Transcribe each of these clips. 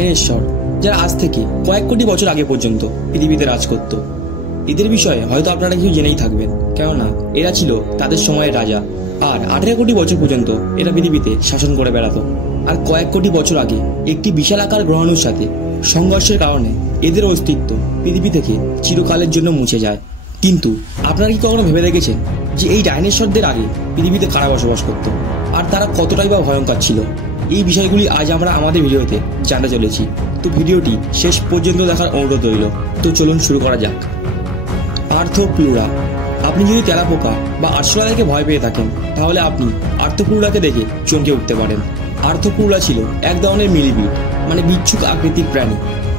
Dinosaur, যারা আজ থেকে কয়েক কোটি বছর আগে পর্যন্ত পৃথিবীতে রাজ করত। এদের বিষয়ে হয়তো আপনারা কিছু জেনেই থাকবেন, কেননা এরা ছিল তাদের সময়ের রাজা। আর 18 কোটি বছর পর্যন্ত এরা পৃথিবীতে শাসন করে বেড়াতো। আর কয়েক কোটি বছর আগে একটি বিশাল আকার গ্রহাণুর সাথে সংঘর্ষের কারণে এদের অস্তিত্ব পৃথিবী থেকে চিরকালের জন্য মুছে যায়। কিন্তু আপনারা কি কখনো ভেবে দেখেছেন যে এই ডাইনোসরদের আগে পৃথিবীতে কারা বসবাস করত, আর তারা কতটাই বা ভয়ঙ্কর ছিল? এই বিষয়গুলি আজ আমরা আমাদের ভিডিওতে জানতে চলেছি। তো ভিডিওটি শেষ পর্যন্ত দেখার অনুরোধ রইল। তো চলুন শুরু করা যাক। আর্থোপ্লুরা। আপনি যদি তেলাপোকা বা আরশোলা দেখে ভয় পেয়ে থাকেন, তাহলে আপনি আর্থোপ্লুরাকে দেখে চমকে উঠতে পারেন। আর্থোপ্লুরা ছিল এক ধরনের মিলিবিট, মানে বিচ্ছুক আকৃতির প্রাণী।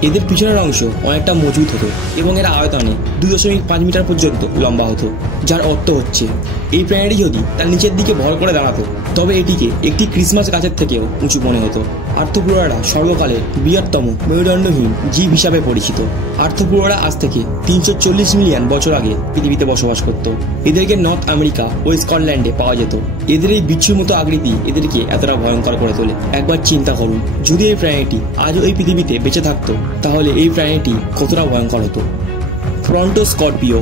এদের পিছনের অংশ অনেকটা মজবুত হতো এবং এরা আয়তনে 2.5 মিটার পর্যন্ত লম্বা হতো, যার অর্থ হচ্ছে এই প্রাণীটি যদি তার নিচের দিকে ভর করে দাঁড়াতো তবে এটিকে একটি ক্রিসমাস গাছের থেকেও উঁচু মনে হতো। আর্থোপ্লুরারা সর্বকালের বৃহত্তম মেরুদণ্ডহীন জীব হিসাবে পরিচিত। আর্থোপ্লুরারা আজ থেকে 340 মিলিয়ন বছর আগে পৃথিবীতে বসবাস করত। এদেরকে নর্থ আমেরিকা ও স্কটল্যান্ডে পাওয়া যেত। এদের এই বিচ্ছুর মতো আকৃতি এদেরকে এতটা ভয়ঙ্কর করে তোলে। একবার চিন্তা করুন, যদি এই প্রাণীটি আজও এই পৃথিবীতে বেঁচে থাকতো তাহলে এই প্রাণীটি কতটা ভয়ঙ্কর হতো। ফ্রন্টোস্করপিও।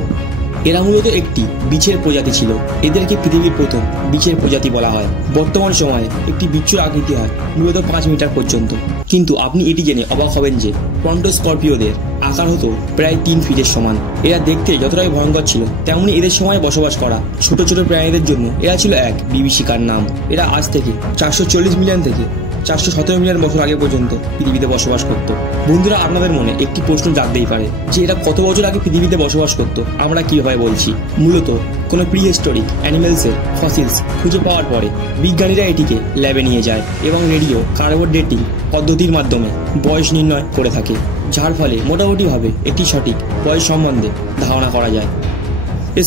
এরা মূলত একটি বিছের প্রজাতি ছিল। এদেরকে পৃথিবীর প্রথম বিছের প্রজাতি বলা হয়। বর্তমান সময়ে একটি বিচ্ছুর আকৃতি হয় মূলত 5 মিটার পর্যন্ত। কিন্তু আপনি এটি জেনে অবাক হবেন যে ফ্রন্টোস্করপিওদের আকার হতো প্রায় 3 ফিটের সমান। এরা দেখতে যতটাই ভয়ঙ্কর ছিল, তেমনি এদের সময় বসবাস করা ছোট ছোট প্রাণীদের জন্য এরা ছিল এক বিভীষিকার নাম। এরা আজ থেকে 440 মিলিয়ন থেকে 417 মিলিয়ন বছর আগে পর্যন্ত পৃথিবীতে বসবাস করত। বন্ধুরা, আপনাদের মনে একটি প্রশ্ন জাগতেই পারে যে এরা কত বছর আগে পৃথিবীতে বসবাস করত। আমরা কিভাবে বলছি? মূলত কোনো প্রিহিস্টোরিক অ্যানিমেলসের ফসিলস খুঁজে পাওয়ার পরে বিজ্ঞানীরা এটিকে ল্যাবে নিয়ে যায় এবং রেডিও কার্বন ডেটিং পদ্ধতির মাধ্যমে বয়স নির্ণয় করে থাকে, যার ফলে মোটামুটিভাবে একটি সঠিক বয়স সম্বন্ধে ধারণা করা যায়।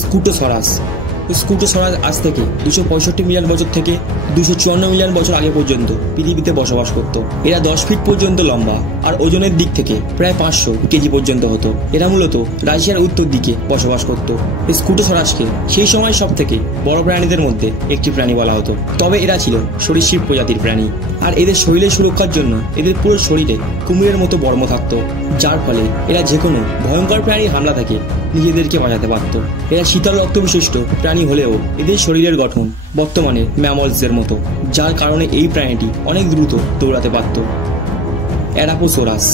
স্কুটোসরাস। স্কুটোসরাস আজ থেকে 265 মিলিয়ন বছর থেকে 254 মিলিয়ন বছর আগে পর্যন্ত পৃথিবীতে বসবাস করত। এরা 10 ফিট পর্যন্ত লম্বা আর ওজনের দিক থেকে প্রায় 500 কেজি পর্যন্ত হতো। এরা মূলত রাশিয়ার উত্তর দিকে বসবাস করত। স্কুটোসরাসকে সেই সময় সব থেকে বড় প্রাণীদের মধ্যে একটি প্রাণী বলা হতো। তবে এরা ছিল সরীসৃপ প্রজাতির প্রাণী, আর এদের শরীরের সুরক্ষার জন্য এদের পুরো শরীরে কুমিরের মতো বর্ম থাকতো, যার ফলে এরা যে কোনো ভয়ঙ্কর প্রাণীর হামলা থেকে নিজেদেরকে বাঁচাতে পারত। এরা শীতল রক্ত বিশিষ্ট প্রাণী হলেও এদের শরীরের গঠন বর্তমানে ম্যামলসদের মতো, যার কারণে এই প্রাণীটি অনেক দ্রুত দৌড়াতে পারত। অ্যারাপোসোরাস।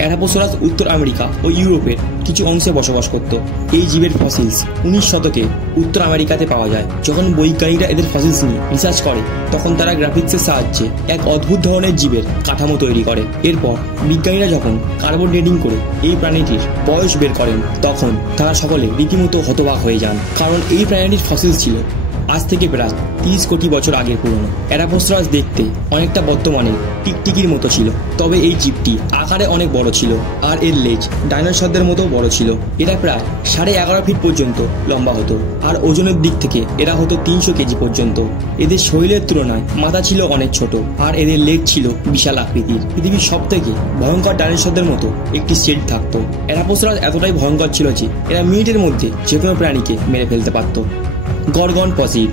অ্যারাপোসোরাস উত্তর আমেরিকা ও ইউরোপের কিছু অংশে বসবাস করত। এই জীবের ফসিলস 19 শতকে উত্তর আমেরিকাতে পাওয়া যায়। যখন বৈজ্ঞানিকরা এদের ফসিলস নিয়ে রিসার্চ করে, তখন তারা গ্রাফিক্সের সাহায্যে এক অদ্ভুত ধরনের জীবের কাঠামো তৈরি করে। এরপর বিজ্ঞানীরা যখন কার্বন ডেটিং করে এই প্রাণীটির বয়স বের করেন, তখন তারা সকলে রীতিমতো হতবাক হয়ে যান, কারণ এই প্রাণীটির ফসিলস ছিল আজ থেকে প্রায় 30 কোটি বছর আগের পুরনো। অ্যারাপোসোরাস দেখতে অনেকটা বর্তমানে টিকটিকির মতো ছিল, তবে এই জীবটি আকারে অনেক বড় ছিল আর এর লেজ ডাইনোসরদের মতো বড় ছিল। এরা প্রায় 11.5 ফিট পর্যন্ত লম্বা হতো আর ওজনের দিক থেকে এরা হতো 300 কেজি পর্যন্ত। এদের শরীরের তুলনায় মাথা ছিল অনেক ছোট আর এদের লেজ ছিল বিশাল আকৃতির। পৃথিবীর সব থেকে ভয়ঙ্কর ডাইনোসরদের মতো একটি সেট থাকতো। অ্যারাপোসোরাস এতটাই ভয়ঙ্কর ছিল যে এরা মিনিটের মধ্যে যে কোনো প্রাণীকে মেরে ফেলতে পারত। Gorgon proceed.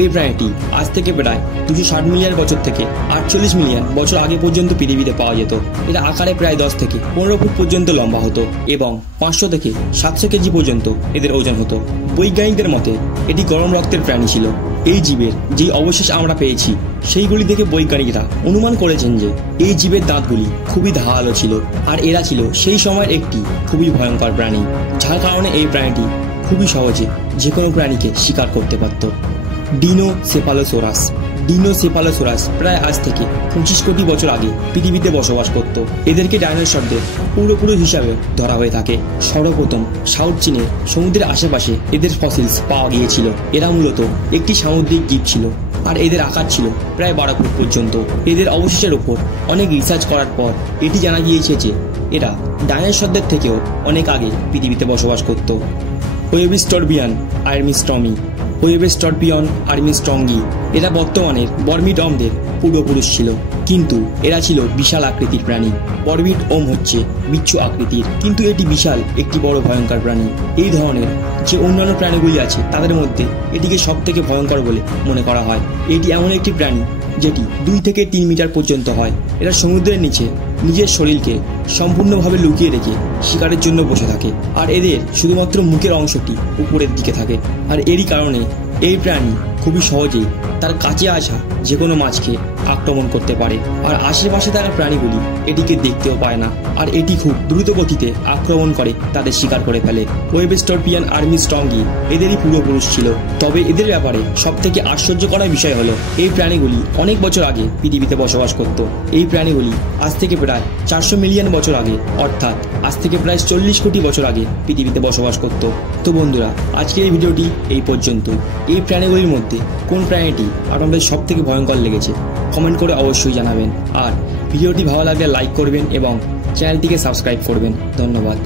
এই প্রাণীটি আজ থেকে প্রায় 260 মিলিয়ন বছর থেকে 48 মিলিয়ন বছর আগে পর্যন্ত পৃথিবীতে পাওয়া যেত। এরা আকারে প্রায় 10 থেকে 15 ফুট পর্যন্ত লম্বা হতো এবং 500 থেকে 700 কেজি পর্যন্ত এদের ওজন হতো। বৈজ্ঞানিকদের মতে এটি গরম রক্তের প্রাণী ছিল। এই জীবের যে অবশেষ আমরা পেয়েছি সেইগুলি দেখে বৈজ্ঞানিকরা অনুমান করেছেন যে এই জীবের দাঁতগুলি খুবই ধারালো ছিল আর এরা ছিল সেই সময়ের একটি খুবই ভয়ঙ্কর প্রাণী, যার কারণে এই প্রাণীটি খুবই সহজে যে কোনো প্রাণীকে শিকার করতে পারত। ডিনোসেফালোসোরাস। ডিনোসেফালোসোরাস প্রায় আজ থেকে 25 কোটি বছর আগে পৃথিবীতে বসবাস করত। এদেরকে ডাইনোসরদের পূর্বপুরুষ হিসাবে ধরা হয়ে থাকে। সর্বপ্রথম সাউথ চীনের সমুদ্রের আশেপাশে এদের ফসিলস পাওয়া গিয়েছিল। এরা মূলত একটি সামুদ্রিক জীব ছিল আর এদের আকার ছিল প্রায় 12 ফুট পর্যন্ত। এদের অবশেষের ওপর অনেক রিসার্চ করার পর এটি জানা গিয়েছে যে এরা ডাইনোসরদের থেকেও অনেক আগে পৃথিবীতে বসবাস করত। ওয়েবিস্টরবিয়ান আর্মিস্ট্রমি। ওয়েবেস্টরপিয়ন আর্মিস্ট্রঙ্গি। এরা বর্তমানের বর্মিডমদের পূর্বপুরুষ ছিল, কিন্তু এরা ছিল বিশাল আকৃতির প্রাণী। বর্মিড ওম হচ্ছে বিচ্ছু আকৃতির, কিন্তু এটি বিশাল একটি বড় ভয়ঙ্কর প্রাণী। এই ধরনের যে অন্যান্য প্রাণীগুলি আছে তাদের মধ্যে এটিকে সব থেকে ভয়ঙ্কর বলে মনে করা হয়। এটি এমন একটি প্রাণী যেটি 2 থেকে 3 মিটার পর্যন্ত হয়। এরা সমুদ্রের নিচে নিজের শরীরকে সম্পূর্ণভাবে লুকিয়ে রেখে শিকারের জন্য বসে থাকে, আর এদের শুধুমাত্র মুখের অংশটি উপরের দিকে থাকে। আর এরই কারণে এই প্রাণী খুবই সহজেই তার কাছে আসা যে কোনো মাছকে আক্রমণ করতে পারে, আর আশেপাশে থাকা প্রাণীগুলি এটিকে দেখতেও পায় না, আর এটি খুব দ্রুত গতিতে আক্রমণ করে তাদের শিকার করে ফেলে। ওয়েবস্টর্পিয়ান আর্মস্ট্রংই এদেরই পূর্বপুরুষ ছিল। তবে এদের ব্যাপারে সব থেকে আশ্চর্য করার বিষয় হলো এই প্রাণীগুলি অনেক বছর আগে পৃথিবীতে বসবাস করত। এই প্রাণীগুলি আজ থেকে প্রায় 400 মিলিয়ন বছর আগে, অর্থাৎ আজ থেকে প্রায় 40 কোটি বছর আগে পৃথিবীতে বসবাস করত। তো বন্ধুরা, আজকের এই ভিডিওটি এই পর্যন্তই। এই প্রাণীগুলির মধ্যে কোন প্রাণীটি আপনাদের সব থেকে ভয়ঙ্কর লেগেছে কমেন্ট করে অবশ্যই জানাবেন, আর ভিডিওটি ভালো লাগলে লাইক করবেন এবং চ্যানেলটিকে সাবস্ক্রাইব করবেন। ধন্যবাদ।